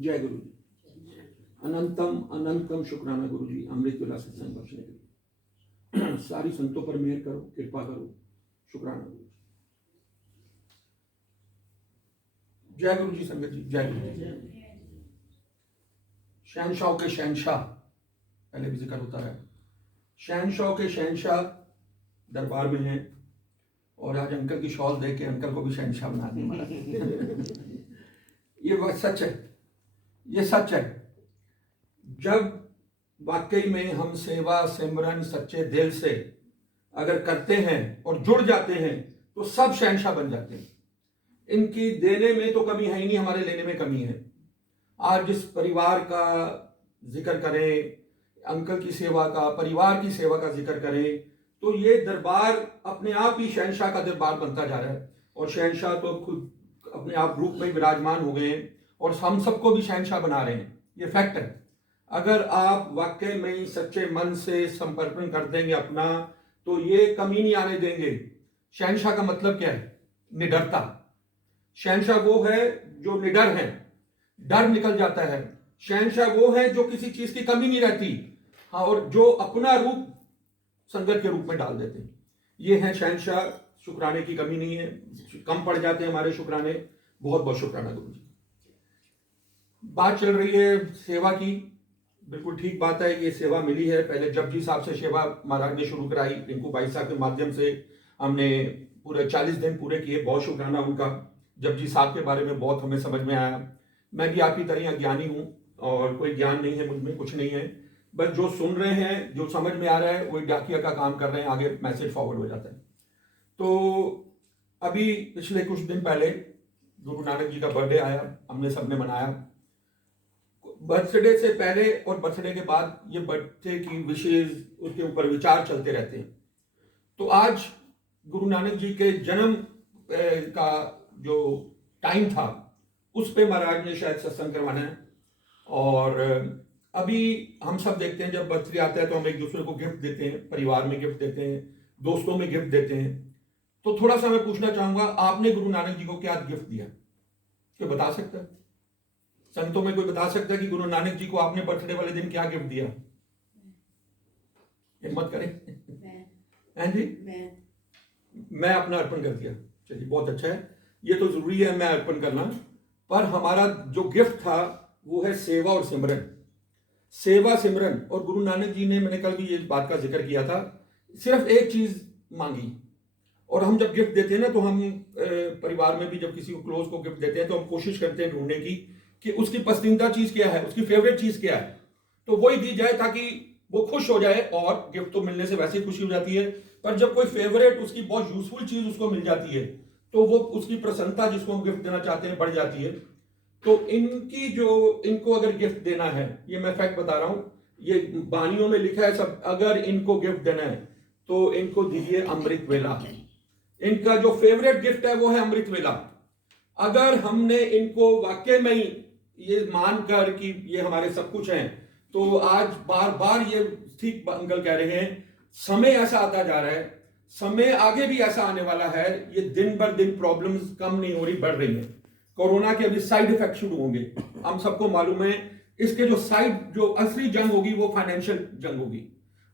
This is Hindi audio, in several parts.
जय गुरु जी। अनंतम अनंतम शुक्राना गुरु जी, अमृत वेला सत्संग बख्शने के लिए। सारी संतों पर मेहर करो, कृपा करो, शुक्राना गुरु जी। जय गुरु जी संगत जी, जय गुरु जी। शहनशाह के शहनशाह, पहले भी जिक्र होता है, शहनशाह के शहनशाह दरबार में हैं और आज अंकल की शॉल देख के अंकल को भी शहनशाह बना दिया महाराज। ये बात सच है, ये सच है। जब वाकई में हम सेवा सिमरन सच्चे दिल से अगर करते हैं और जुड़ जाते हैं तो सब शहनशाह बन जाते हैं। इनकी देने में तो कमी है ही नहीं, हमारे लेने में कमी है। आज जिस परिवार का जिक्र करें, अंकल की सेवा का, परिवार की सेवा का जिक्र करें, तो ये दरबार अपने आप ही शहनशाह का दरबार बनता जा रहा है और शहनशाह तो खुद अपने आप रूप में विराजमान हो गए हैं और हम सबको भी शहनशाह बना रहे हैं। ये फैक्ट है। अगर आप वाकई में सच्चे मन से समर्पण कर देंगे अपना, तो ये कमी नहीं आने देंगे। शहनशाह का मतलब क्या है? निडरता। शहनशाह वो है जो निडर है, डर निकल जाता है। शहनशाह वो है जो किसी चीज की कमी नहीं रहती, हाँ, और जो अपना रूप संगत के रूप में डाल देते हैं। ये है शहनशाह। शुक्राने की कमी नहीं है, कम पड़ जाते हैं हमारे शुक्राने। बहुत बहुत शुक्राना गुरु जी। बात चल रही है सेवा की, बिल्कुल ठीक बात है। ये सेवा मिली है, पहले जपजी साहब से सेवा महाराज ने शुरू कराई, रिंकू भाई साहब के माध्यम से हमने पूरे 40 दिन पूरे किए। बहुत शुक्राना उनका। जपजी साहब के बारे में बहुत हमें समझ में आया। मैं भी आपकी तरह अज्ञानी हूँ और कोई ज्ञान नहीं है मुझ में, कुछ नहीं है, बस जो सुन रहे हैं, जो समझ में आ रहा है, वही डाकिया का काम कर रहे हैं, आगे मैसेज फॉरवर्ड हो जाता है। तो अभी पिछले कुछ दिन पहले गुरु नानक जी का बर्थडे आया, हमने सबने मनाया। बर्थडे से पहले और बर्थडे के बाद ये बर्थडे की विशेष उसके ऊपर विचार चलते रहते हैं। तो आज गुरु नानक जी के जन्म का जो टाइम था उस पे महाराज ने शायद सत्संग करवाना है। और अभी हम सब देखते हैं जब बर्थडे आता है तो हम एक दूसरे को गिफ्ट देते हैं, परिवार में गिफ्ट देते हैं, दोस्तों में गिफ्ट देते हैं। तो थोड़ा सा मैं पूछना चाहूंगा, आपने गुरु नानक जी को क्या गिफ्ट दिया? कोई बता सकता है? संतों में कोई बता सकता है कि गुरु नानक जी को आपने बर्थडे वाले दिन क्या गिफ्ट दिया? हिम्मत करें। हैं जी? मैं अपना अर्पण कर दिया। चलिए, बहुत अच्छा है। ये तो जरूरी है मैं अर्पण करना, पर हमारा जो गिफ्ट था वो है सेवा और सिमरन। सेवा सिमरन। और गुरु नानक जी ने, मैंने कल भी इस बात का जिक्र किया था, सिर्फ एक चीज मांगी। और हम जब गिफ्ट देते हैं ना, तो हम परिवार में भी जब किसी को क्लोज को गिफ्ट देते हैं तो हम कोशिश करते हैं ढूंढने की कि उसकी पसंदीदा चीज क्या है, उसकी फेवरेट चीज क्या है, तो वही दी जाए ताकि वो खुश हो जाए। और गिफ्ट तो मिलने से वैसे ही खुशी हो जाती है, पर जब कोई फेवरेट उसकी बहुत यूजफुल चीज उसको मिल जाती है तो वो उसकी प्रसन्नता जिसको हम गिफ्ट देना चाहते हैं बढ़ जाती है। तो इनको अगर गिफ्ट देना है, ये मैं फैक्ट बता रहा हूं, ये बानियों में लिखा है सब, अगर इनको गिफ्ट देना है तो इनको दीजिए अमृत वेला। इनका जो फेवरेट गिफ्ट है वो है अमृत वेला। अगर हमने इनको वाकई में ही ये मानकर कि ये हमारे सब कुछ हैं, तो आज बार बार ये ठीक अंकल कह रहे हैं, समय ऐसा आता जा रहा है, समय आगे भी ऐसा आने वाला है। ये दिन बर दिन प्रॉब्लम्स कम नहीं हो रही, बढ़ रही हैं। कोरोना के अभी साइड इफेक्ट शुरू होंगे, हम सबको मालूम है। इसके जो असली जंग होगी वो फाइनेंशियल जंग होगी,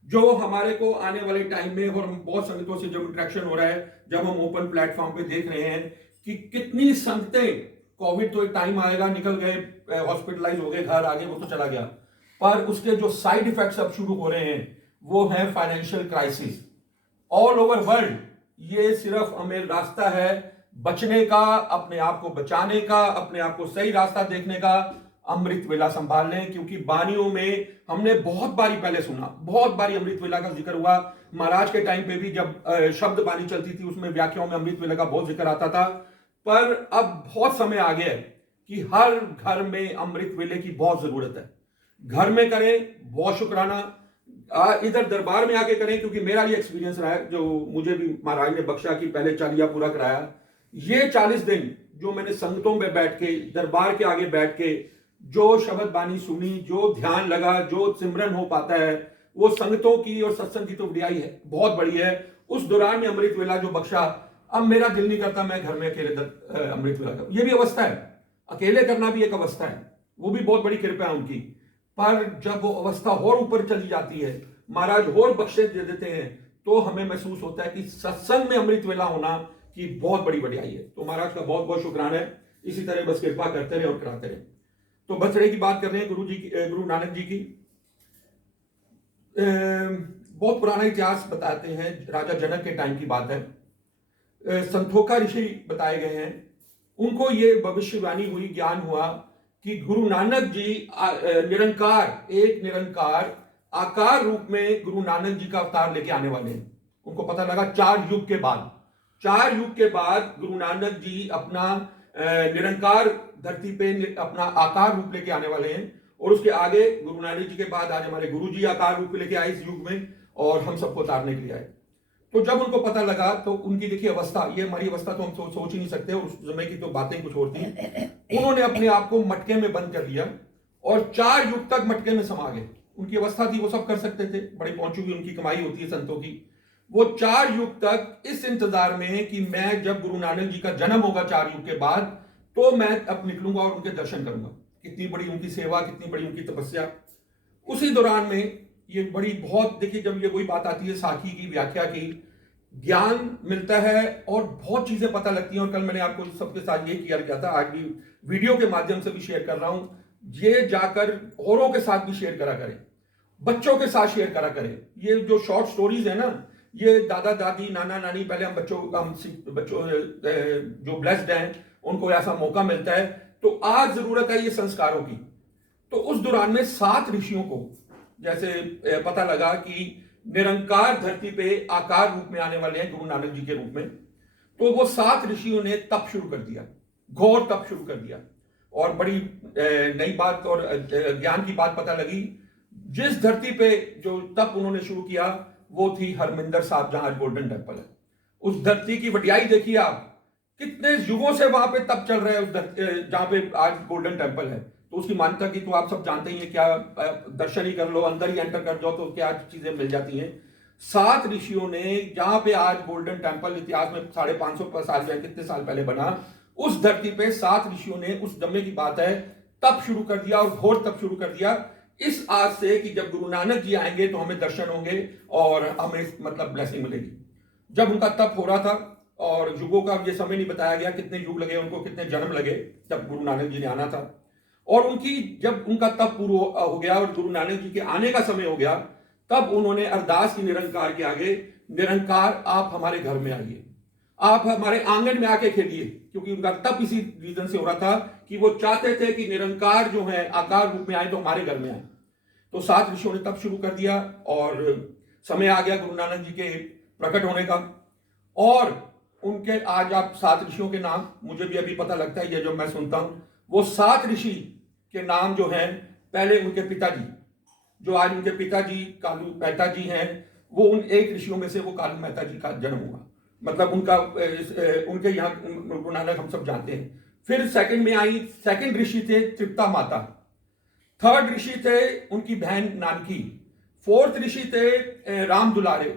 जो हमारे को आने वाले टाइम में, और हम बहुत संगतों से जब इंटरेक्शन हो रहा है, जब हम ओपन प्लेटफॉर्म पे देख रहे हैं कि कितनी संगतें, कोविड तो एक टाइम आएगा, निकल गए, हॉस्पिटलाइज हो गए, घर आ गए, वो तो चला गया, पर उसके जो साइड इफेक्ट्स अब शुरू हो रहे हैं वो है financial crisis all over world. ये सिर्फ हमें रास्ता है बचने का, अपने आप को बचाने का, अपने आप को सही रास्ता देखने का। अमृत वेला संभाल लें, क्योंकि बानियों में हमने बहुत बारी पहले सुना, बहुत बारी अमृत वेला का जिक्र हुआ। महाराज के टाइम पे भी जब शब्द बानी चलती थी उसमें व्याख्याओं में अमृत वेला का बहुत जिक्र आता था। पर अब बहुत समय आ गया है कि हर घर में अमृत वेले की बहुत जरूरत है। घर में करें, बहुत शुक्राना, इधर दरबार में आके करें, क्योंकि मेरा ये एक्सपीरियंस रहा है, जो मुझे भी महाराज ने बख्शा कि पहले चालिया पूरा कराया। ये 40 दिन जो मैंने संगतों में बैठ के, दरबार के आगे बैठ के जो शब्द बानी सुनी, जो ध्यान लगा, जो सिमरन हो पाता है, वो संगतों की और सत्संग की तो बड़ाई है, बहुत बड़ी है। उस दौरान में अमृत वेला जो बख्शा, अब मेरा दिल नहीं करता मैं घर में अकेले अमृत वेला करूं। ये भी अवस्था है, अकेले करना भी एक अवस्था है। वो भी बहुत बड़ी कृपा है उनकी। पर जब वो अवस्था और ऊपर चली जाती है, महाराज और बख्शे दे देते हैं, तो हमें महसूस होता है कि सत्संग में अमृत वेला होना की बहुत बड़ी बढ़ियाई है। तो महाराज का बहुत बहुत शुक्राना है, इसी तरह बस कृपा करते रहे और कराते रहे। तो बर्थडे की बात कर रहे हैं गुरु नानक जी की। बहुत पुराना इतिहास बताते हैं, राजा जनक के टाइम की बात है। संतोखा ऋषि बताए गए हैं, उनको ये भविष्यवाणी हुई, ज्ञान हुआ कि गुरु नानक जी एक निरंकार आकार रूप में गुरु नानक जी का अवतार लेके आने वाले हैं। उनको पता लगा 4 युग के बाद गुरु नानक जी अपना निरंकार धरती पे अपना आकार रूप लेके आने वाले हैं। और उसके आगे गुरु नानक जी के बाद आज हमारे गुरु जी आकार रूप लेके आए इस युग में और हम सबको उतारने के लिए आए। तो जब उनको पता लगा तो उनकी देखिए अवस्था, ये हमारी अवस्था तो हम सोच ही नहीं सकते, और उस समय की तो बातें कुछ और थी। उन्होंने अपने आप को मटके में बंद कर लिया और 4 युग तक मटके में समा गए। उनकी अवस्था थी, वो सब कर सकते थे, बड़ी पहुंची हुई उनकी कमाई होती है संतों की। वो 4 युग तक इस इंतजार में कि मैं जब गुरु नानक जी का जन्म होगा 4 युग के बाद, तो मैं अब निकलूंगा और उनके दर्शन करूंगा। कितनी बड़ी उनकी सेवा, कितनी बड़ी उनकी तपस्या। उसी दौरान में ये बड़ी बहुत, देखिए जब ये वही बात आती है साखी की, व्याख्या की, ज्ञान मिलता है और बहुत चीजें पता लगती हैं। और कल मैंने आपको सबके साथ ये किया गया था, आज भी वीडियो के माध्यम से भी शेयर कर रहा हूं, ये जाकर औरों के साथ भी शेयर करा करें, बच्चों के साथ शेयर करा करें। ये जो शॉर्ट स्टोरीज है ना, ये दादा दादी नाना नानी, पहले हम बच्चों जो ब्लेस्ड हैं उनको ऐसा मौका मिलता है, तो आज जरूरत है ये संस्कारों की। तो उस दौरान में 7 ऋषियों को जैसे पता लगा कि निरंकार धरती पे आकार रूप में आने वाले हैं गुरु नानक जी के रूप में, तो वो 7 ऋषियों ने तप शुरू कर दिया, घोर तप शुरू कर दिया। और बड़ी नई बात और ज्ञान की बात पता लगी, जिस धरती पे जो तप उन्होंने शुरू किया वो थी हरमिंदर साहब, जहां गोल्डन टेम्पल है। उस धरती की वडियाई देखिए आप, कितने युगों से वहां पे तप चल रहा है उस जहां पे आज गोल्डन टेम्पल है। तो उसकी मान्यता की तो आप सब जानते ही हैं, क्या दर्शन ही कर लो, अंदर ही एंटर कर जाओ तो क्या चीजें मिल जाती हैं। 7 ऋषियों ने जहां पे आज गोल्डन टेम्पल इतिहास में 550 साल या कितने साल पहले बना, उस धरती पे 7 ऋषियों ने, उस समय की बात है, तप शुरू कर दिया और घोर तप शुरू कर दिया, इस आस से कि जब गुरु नानक जी आएंगे तो हमें दर्शन होंगे और हमें मतलब ब्लेसिंग मिलेगी। जब उनका तप हो रहा था, और युगों का ये समय नहीं बताया गया कितने युग लगे उनको, कितने जन्म लगे जब गुरु नानक जी ने आना था। और उनकी जब उनका तप पूरा हो गया और गुरु नानक जी के आने का समय हो गया, तब उन्होंने अरदास की निरंकार के आगे, निरंकार आप हमारे घर में आइए, आप हमारे आंगन में आके खेलिए। क्योंकि उनका तप इसी रीजन से हो रहा था कि वो चाहते थे कि निरंकार जो है आकार रूप में आए तो हमारे घर में आए। तो 7 ऋषियों ने तप शुरू कर दिया और समय आ गया गुरु नानक जी के प्रकट होने का। और उनके आज आप 7 ऋषियों के नाम मुझे भी अभी पता लगता है, ये जो मैं सुनता हूं, वो 7 ऋषि के नाम जो हैं, पहले उनके पिताजी, जो आज उनके पिताजी कालू मेहता जी हैं, वो उन 1 ऋषियों में से वो कालू मेहता जी का जन्म हुआ। मतलब उनके यहाँ गुरु नानक हम सब जानते हैं। फिर सेकंड में आई, सेकंड ऋषि थे तृप्ता माता, थर्ड ऋषि थे उनकी बहन नानकी, फोर्थ ऋषि थे राम दुलारे,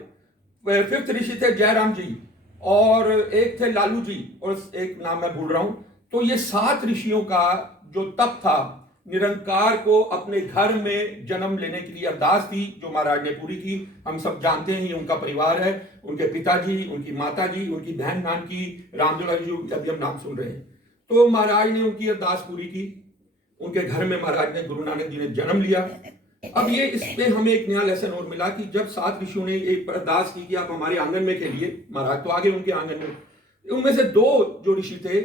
फिफ्थ ऋषि थे जयराम जी, और एक थे लालू जी, और एक नाम मैं भूल रहा हूं। तो ये 7 ऋषियों का जो तप था, निरंकार को अपने घर में जन्म लेने के लिए अरदास थी, जो महाराज ने पूरी की। हम सब जानते हैं, ये उनका परिवार है, उनके पिताजी, उनकी माताजी, उनकी बहन नानकी, रामदुलारी जी, अभी हम नाम सुन रहे हैं। तो महाराज ने उनकी अरदास पूरी की, उनके घर में महाराज ने, गुरु नानक जी ने जन्म लिया। अब ये इसमें हमें एक नया लेसन और मिला कि जब 7 ऋषियों ने एक अरदास की कि आप हमारे आंगन में खेलिए, महाराज तो आगे उनके आंगन में, उनमें से 2 जो ऋषि थे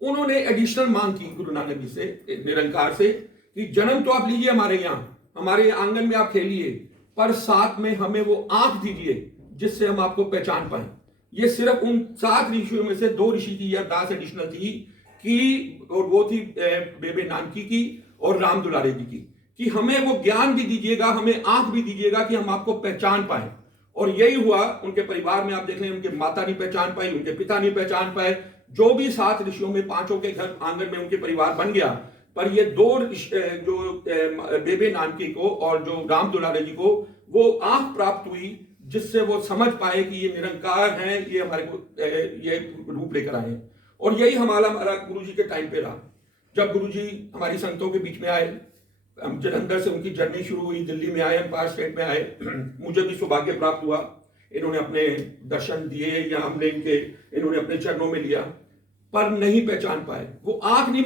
उन्होंने एडिशनल मांग की गुरु नानक जी से, निरंकार से, कि जन्म तो आप लीजिए हमारे यहाँ, हमारे आंगन में आप खेलिए, पर साथ में हमें वो आंख दीजिए जिससे हम आपको पहचान पाए। ये सिर्फ उन 7 ऋषियों में से 2 ऋषि की यह अरदास एडिशनल थी कि, और वो थी बेबे नानकी की और राम दुलारे जी की, कि हमें वो ज्ञान भी दीजिएगा, हमें आंख भी दीजिएगा कि हम आपको पहचान पाए। और यही हुआ उनके परिवार में। आप देख लें, उनके माता नहीं पहचान पाई, उनके पिता नहीं पहचान पाए, जो भी 7 ऋषियों में 5 के घर आंगन में उनके परिवार बन गया। पर ये 2 जो बेबे नानकी को और जो राम दुलारे जी को वो आंख प्राप्त हुई, जिससे वो समझ पाए कि ये निरंकार हैं, ये हमारे को ये रूप लेकर आए। और यही हमारा गुरु जी के टाइम पे रहा। जब गुरुजी हमारी संगतों के बीच में आए, जलंधर से उनकी जर्नी शुरू हुई, दिल्ली में आए, एम्पायर स्टेट में आए, मुझे भी सौभाग्य प्राप्त हुआ, इन्होंने अपने दर्शन दिए या हमने इन्होंने अपने चरणों में लिया, पर नहीं पहचान पाए। वो आंख नहीं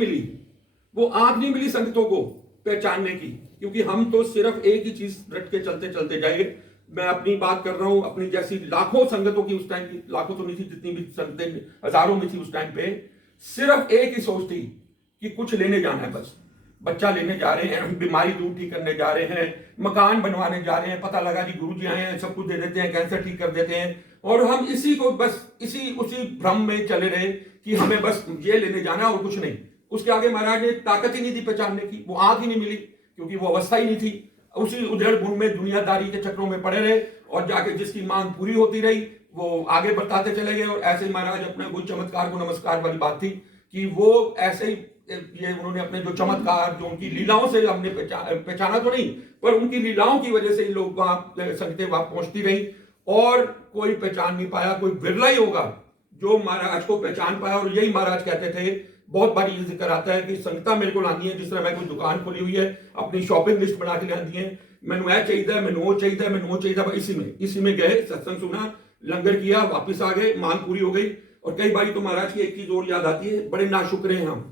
मिली संगतों को पहचानने की, क्योंकि हम तो सिर्फ एक ही चीज रट के चलते चलते जाएंगे। मैं अपनी बात कर रहा हूं, अपनी जैसी लाखों संगतों की उस टाइम की, लाखों तो नहीं थी, जितनी भी संगतें हजारों में थी उस टाइम पे, सिर्फ एक ही सोच थी कि कुछ लेने जाना है, बस बच्चा लेने जा रहे हैं, बीमारी दूर ठीक करने जा रहे हैं, मकान बनवाने जा रहे हैं, पता लगा कि गुरुजी आए हैं, सब कुछ दे देते हैं, कैंसर ठीक कर देते हैं, और हम इसी को बस उसी भ्रम में चले रहे कि हमें बस ये लेने जाना और कुछ नहीं। उसके आगे महाराज ने ताकत ही नहीं थी पहचानने की, वो आंख ही नहीं मिली, क्योंकि वो अवस्था ही नहीं थी। उसी उधेड़ बुन में दुनियादारी के चक्रों में पड़े रहे, और जाके जिसकी मांग पूरी होती रही वो आगे बढ़ाते चले गए। और ऐसे ही महाराज अपने कोई चमत्कार को नमस्कार वाली बात थी कि वो ऐसे ही ये उन्होंने अपने जो चमत्कार, जो उनकी लीलाओं से हमने पहचाना तो नहीं, पर उनकी लीलाओं की वजह से ही लोग वहां संगतें वहां पहुंचती रही, और कोई पहचान नहीं पाया। कोई बिरला ही होगा जो महाराज को पहचान पाया। और यही महाराज कहते थे, बहुत बार ये जिक्र आता है कि संगता मेरे को लानी है, जिस तरह मैं कोई दुकान खोली हुई है, अपनी शॉपिंग लिस्ट बना के लाती है, मैनू यह चाहिए, मैनू वो चाहिए, मैनू वो चाहिए, इसी में गए, सत्संग सुना, लंगर किया, वापिस आ गए, मांग पूरी हो गई। और कई बार तो महाराज की एक चीज और याद आती है, बड़े नाशुक्रे हैं हम,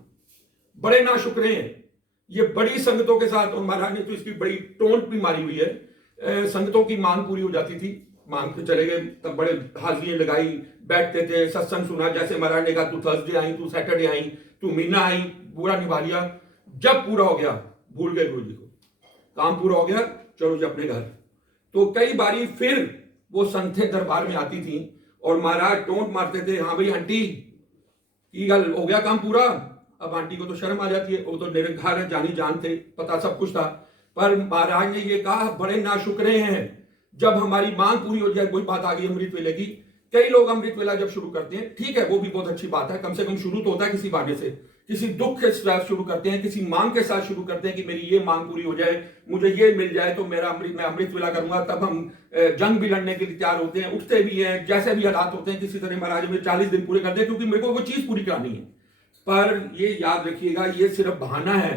बड़े नाशुक्रे हैं ये बड़ी संगतों के साथ। और महाराज ने तो इसकी बड़ी टोंट भी मारी हुई है। संगतों की मांग पूरी हो जाती थी, मांग पे चले गए, तब बड़े हाजिरियां लगाई, बैठते थे, सत्संग सुना, जैसे महाराज ने कहा तू थर्सडे आई, तू सैटरडे आई, तू महीना आई, पूरा निभा लिया। जब पूरा हो गया भूल गए गुरु जी को, काम पूरा हो गया, चलो जी अपने घर। तो कई बारी फिर वो संगतें दरबार में आती थी और महाराज टोंट मारते थे, हाँ भाई आंटी की गल हो गया काम पूरा। अब आंटी को तो शर्म आ जाती है, वो तो निरंकार है, जानी जान थे, पता सब कुछ था। पर महाराज ने ये कहा बड़े नाशुक्रे हैं, जब हमारी मांग पूरी हो जाए, कोई बात आ गई अमृत वेले की। कई लोग अमृत वेला जब शुरू करते हैं, ठीक है, वो भी बहुत अच्छी बात है, कम से कम शुरू तो होता है किसी बहाने से, किसी दुख के साथ शुरू करते हैं, किसी मांग के साथ शुरू करते हैं कि मेरी ये मांग पूरी हो जाए, मुझे ये मिल जाए तो मैं अमृत वेला करूंगा। तब हम जंग भी लड़ने के लिए तैयार होते हैं, उठते भी हैं, जैसे भी हालात होते हैं, किसी तरह महाराज में 40 दिन पूरे करते हैं, क्योंकि मेरे को वो चीज पूरी करानी है। पर ये याद रखिएगा, ये सिर्फ बहाना है।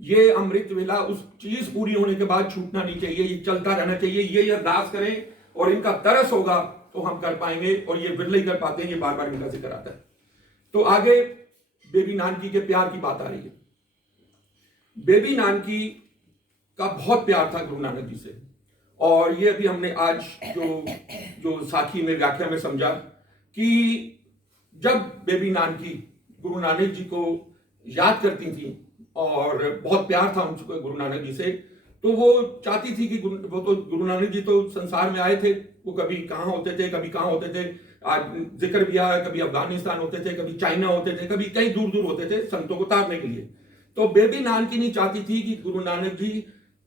ये अमृत वेला उस चीज पूरी होने के बाद छूटना नहीं चाहिए, ये चलता रहना चाहिए। ये अरदास करें और इनका तरस होगा तो हम कर पाएंगे, और ये बिरले ही कर पाते हैं, ये बार बार इनका जिक्र आता है। तो आगे बेबी नानकी के प्यार की बात आ रही है। बेबी नानकी का बहुत प्यार था गुरु नानक जी से, और ये अभी हमने आज जो साखी में व्याख्या में समझा कि जब बेबी नानकी गुरु नानक जी को याद करती थी और बहुत प्यार था उनको गुरु नानक जी से, तो वो चाहती थी कि वो तो गुरु नानक जी तो संसार में आए थे, वो कभी कहाँ होते थे, कभी कहाँ होते थे, आज जिक्र भी आया, कभी अफगानिस्तान होते थे, कभी चाइना होते थे, कभी कई दूर दूर होते थे संतों को तारने के लिए। तो बेबी नानकी नहीं चाहती थी कि गुरु नानक जी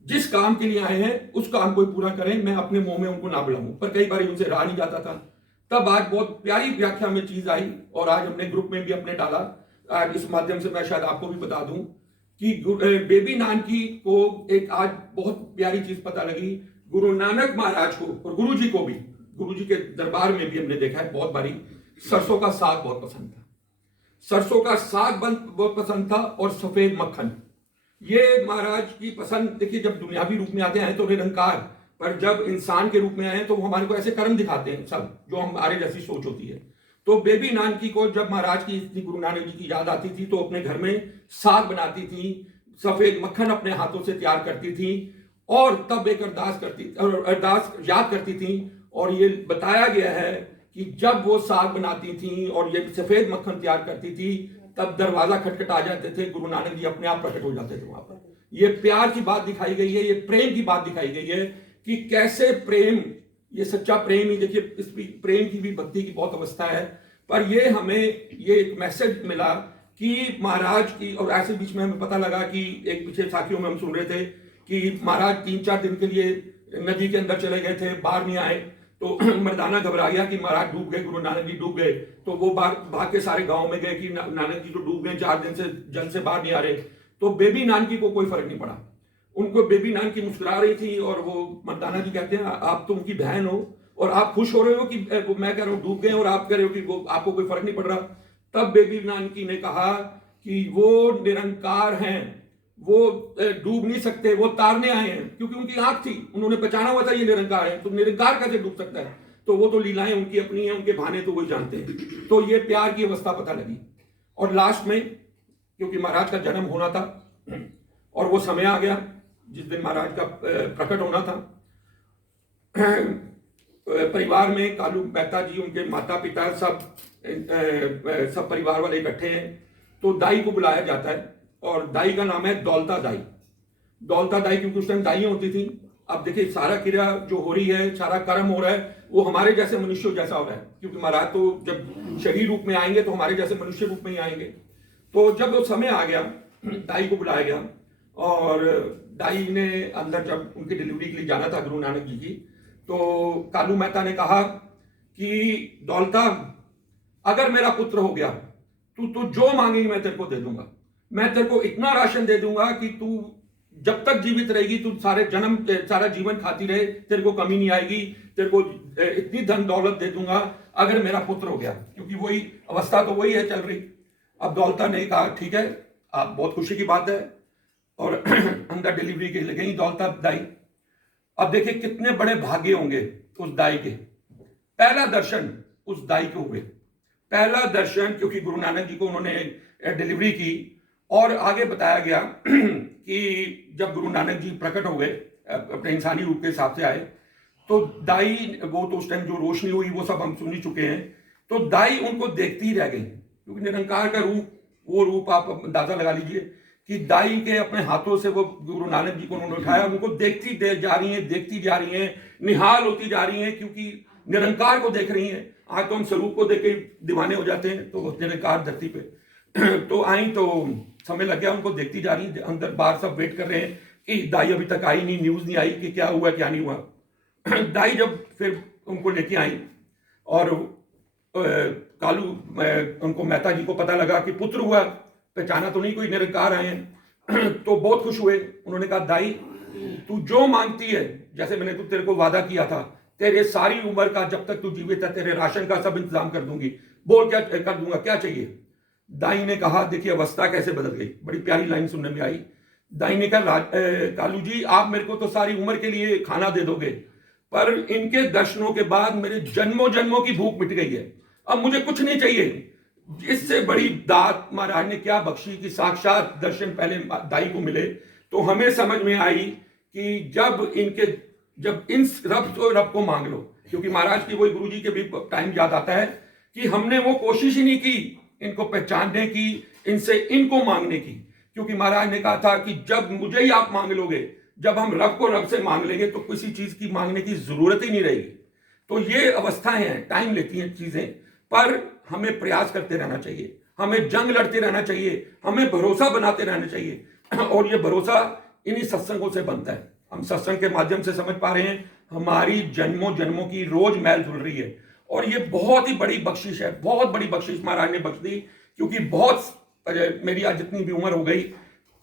जिस काम के लिए आए हैं उस काम को पूरा करें, मैं अपने मुंह में उनको ना बुलाऊं। पर कई बार उनसे रहा नहीं जाता था। तब आज बहुत प्यारी व्याख्या में चीज आई, और आज हमने ग्रुप में भी अपने डाला, आज इस माध्यम से मैं शायद आपको भी बता दूं कि बेबी नानकी को एक आज बहुत प्यारी चीज पता लगी। गुरु नानक महाराज को और गुरु जी को भी, गुरु जी के दरबार में भी हमने देखा है बहुत बारी, सरसों का साग बहुत पसंद था। सरसों का साग बहुत पसंद था, और सफेद मक्खन, ये महाराज की पसंद। देखिए, जब दुनियावी रूप में आते हैं तो निरंकार, पर जब इंसान के रूप में आए तो वो हमारे को ऐसे कर्म दिखाते हैं सब, जो हमारे जैसी सोच होती है। तो बेबी नानकी को जब महाराज की गुरु नानक जी की याद आती थी तो अपने घर में साग बनाती थी, सफेद मक्खन अपने हाथों से तैयार करती थी, और तब एक अरदास याद करती थी। और ये बताया गया है कि जब वो साग बनाती थी और ये सफेद मक्खन तैयार करती थी, तब दरवाजा खटखट आ जाते थे, गुरु नानक जी अपने आप प्रकट हो जाते थे वहां पर। ये प्यार की बात दिखाई गई है, ये प्रेम की बात दिखाई गई है कि कैसे प्रेम, ये सच्चा प्रेम ही। देखिए, इस प्रेम की भी, भक्ति की बहुत अवस्था है, पर ये हमें ये एक मैसेज मिला कि महाराज की, और ऐसे बीच में हमें पता लगा कि एक पीछे साखियों में हम सुन रहे थे कि महाराज 3-4 दिन के लिए नदी के अंदर चले गए थे, बाहर नहीं आए, तो मर्दाना घबरा गया कि महाराज डूब गए, गुरु नानक जी डूब गए। तो वो भाग के सारे गांव में गए कि नानक जी तो डूब गए, 4 दिन से जल से बाहर नहीं आ रहे। तो बेबी नानकी को कोई फर्क नहीं पड़ा, उनको बेबी नानकी मुस्कुरा रही थी, और वो मर्दाना जी कहते हैं आप तो उनकी बहन हो और आप खुश हो रहे हो कि मैं कह रहा हूँ डूब गए, और आप कह रहे हो कि वो आपको कोई फर्क नहीं पड़ रहा। तब बेबी नानकी ने कहा कि वो निरंकार हैं, वो डूब नहीं सकते, वो तारने आए हैं, क्योंकि उनकी आंख थी, उन्होंने पहचाना हुआ था ये निरंकार है। तो निरंकार कैसे डूब सकता है? तो वो तो लीलाएं उनकी अपनी हैं, उनके भाने तो वो जानते हैं। तो ये प्यार की अवस्था पता लगी। और लास्ट में क्योंकि महाराज का जन्म होना था और वो समय आ गया जिस दिन महाराज का प्रकट होना था, परिवार में कालू मेहता जी, उनके माता पिता, सब परिवार वाले इकट्ठे हैं। तो दाई को बुलाया जाता है और दाई का नाम है दौलता दाई। दौलता दाई क्योंकि उस टाइम दाइयां होती थी। अब देखिए सारा क्रिया जो हो रही है, सारा कर्म हो रहा है, वो हमारे जैसे मनुष्यों जैसा हो रहा है, क्योंकि महाराज तो जब शरीर रूप में आएंगे तो हमारे जैसे मनुष्य रूप में ही आएंगे। तो जब वो समय आ गया, दाई को बुलाया गया और दाई ने अंदर, जब उनकी डिलीवरी के लिए जाना था गुरु नानक जी की, तो कालू मेहता ने कहा कि दौलता, अगर मेरा पुत्र हो गया तू जो मांगेगी मैं तेरे को दे दूंगा। मैं तेरे को इतना राशन दे दूंगा कि तू जब तक जीवित रहेगी तू सारा जीवन खाती रहे, तेरे को कमी नहीं आएगी। तेरे को इतनी धन दौलत दे दूंगा अगर मेरा पुत्र हो गया, क्योंकि वही अवस्था तो वही है चल रही। अब दौलता ने कहा ठीक है, आप बहुत खुशी की बात है, और अंदर डिलीवरी के लिए गई दौलता दाई। अब देखिए कितने बड़े भाग्य होंगे उस दाई के, पहला दर्शन उस दाई को हुए, पहला दर्शन, क्योंकि गुरु नानक जी को उन्होंने डिलीवरी की। और आगे बताया गया कि जब गुरु नानक जी प्रकट हो गए अपने इंसानी रूप के हिसाब से आए, तो दाई, वो तो उस टाइम जो रोशनी हुई वो सब हम सुन ही चुके हैं। तो दाई उनको देखती ही रह गई, क्योंकि निरंकार का रूप, वो रूप आप अंदाजा लगा लीजिए कि दाई के अपने हाथों से वो गुरु नानक जी को उन्होंने उठाया, उनको देखती जा रही हैं, देखती जा रही हैं, निहाल होती जा रही हैं, क्योंकि निरंकार को देख रही हैं। आज तो हम स्वरूप को देख के दीवाने हो जाते हैं, तो निरंकार धरती पे तो आई, तो समय लग गया, उनको देखती जा रही, अंदर बाहर सब वेट कर रहे हैं कि दाई अभी तक आई नहीं, न्यूज नहीं आई कि क्या हुआ क्या नहीं हुआ। दाई जब फिर उनको लेके आई और कालू उनको मेहता जी को पता लगा कि पुत्र हुआ, पहचाना तो नहीं, कोई निरंकार आए हैं, तो बहुत खुश हुए। उन्होंने कहा दाई तू जो मांगती है, जैसे मैंने तेरे को वादा किया था, तेरे सारी उम्र का जब तक तू जीवित है तेरे राशन का सब इंतजाम कर दूंगी, बोल क्या कर दूंगा, क्या चाहिए। दाई ने कहा, देखिए अवस्था कैसे बदल गई, बड़ी प्यारी लाइन सुनने में आई। दाई ने कहा कालू जी आप मेरे को तो सारी उम्र के लिए खाना दे दोगे, पर इनके दर्शनों के बाद मेरे जन्मों जन्मों की भूख मिट गई है, अब मुझे कुछ नहीं चाहिए। इससे बड़ी दात महाराज ने क्या बख्शी कि साक्षात दर्शन पहले दाई को मिले। तो हमें समझ में आई कि जब इन रब को मांग लो, क्योंकि महाराज की वही गुरु जी के भी टाइम याद आता है कि हमने वो कोशिश ही नहीं की इनको पहचानने की, इनको मांगने की, क्योंकि महाराज ने कहा था कि जब मुझे ही आप मांग लोगे, जब हम रब को रब से मांग लेंगे तो किसी चीज की मांगने की जरूरत ही नहीं रहेगी। तो ये अवस्थाएं हैं, टाइम लेती हैं चीजें, पर हमें प्रयास करते रहना चाहिए, हमें जंग लड़ते रहना चाहिए, हमें भरोसा बनाते रहना चाहिए। और ये भरोसा इन्हीं सत्संगों से बनता है। हम सत्संग के माध्यम से समझ पा रहे हैं हमारी जन्मों जन्मों की रोज मैल धुल रही है, और ये बहुत ही बड़ी बख्शिश है, बहुत बड़ी बख्शिश महाराज ने बख्श दी। क्योंकि बहुत, मेरी आज जितनी भी उम्र हो गई,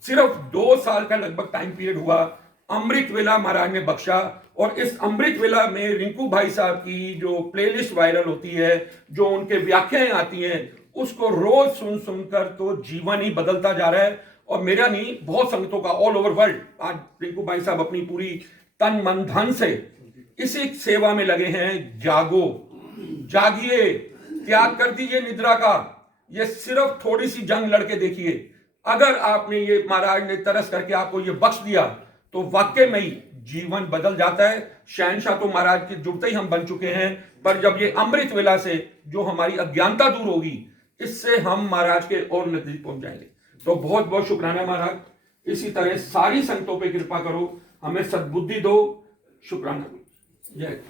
सिर्फ 2 साल का लगभग टाइम पीरियड हुआ, अमृत वेला महाराज ने बख्शा। और इस अमृत वेला में रिंकू भाई साहब की जो प्लेलिस्ट वायरल होती है, जो उनके व्याख्याएं आती हैं, उसको रोज सुन सुनकर तो जीवन ही बदलता जा रहा है। और मेरा नहीं, बहुत संगतों का ऑल ओवर वर्ल्ड, आज रिंकू भाई साहब अपनी पूरी तन मन धन से इसी सेवा में लगे हैं। जागो, जागिए, त्याग कर दीजिए निद्रा का, ये सिर्फ थोड़ी सी जंग लड़के देखिए। अगर आपने ये, महाराज ने तरस करके आपको ये बख्श दिया, तो वाकई में ही जीवन बदल जाता है। शहनशाह तो महाराज के जुड़ते ही हम बन चुके हैं, पर जब ये अमृत वेला से जो हमारी अज्ञानता दूर होगी, इससे हम महाराज के और नजदीक पहुंच जाएंगे। तो बहुत बहुत शुक्राना महाराज, इसी तरह सारी संगतों पे कृपा करो, हमें सद्बुद्धि दो। शुक्राना, जय।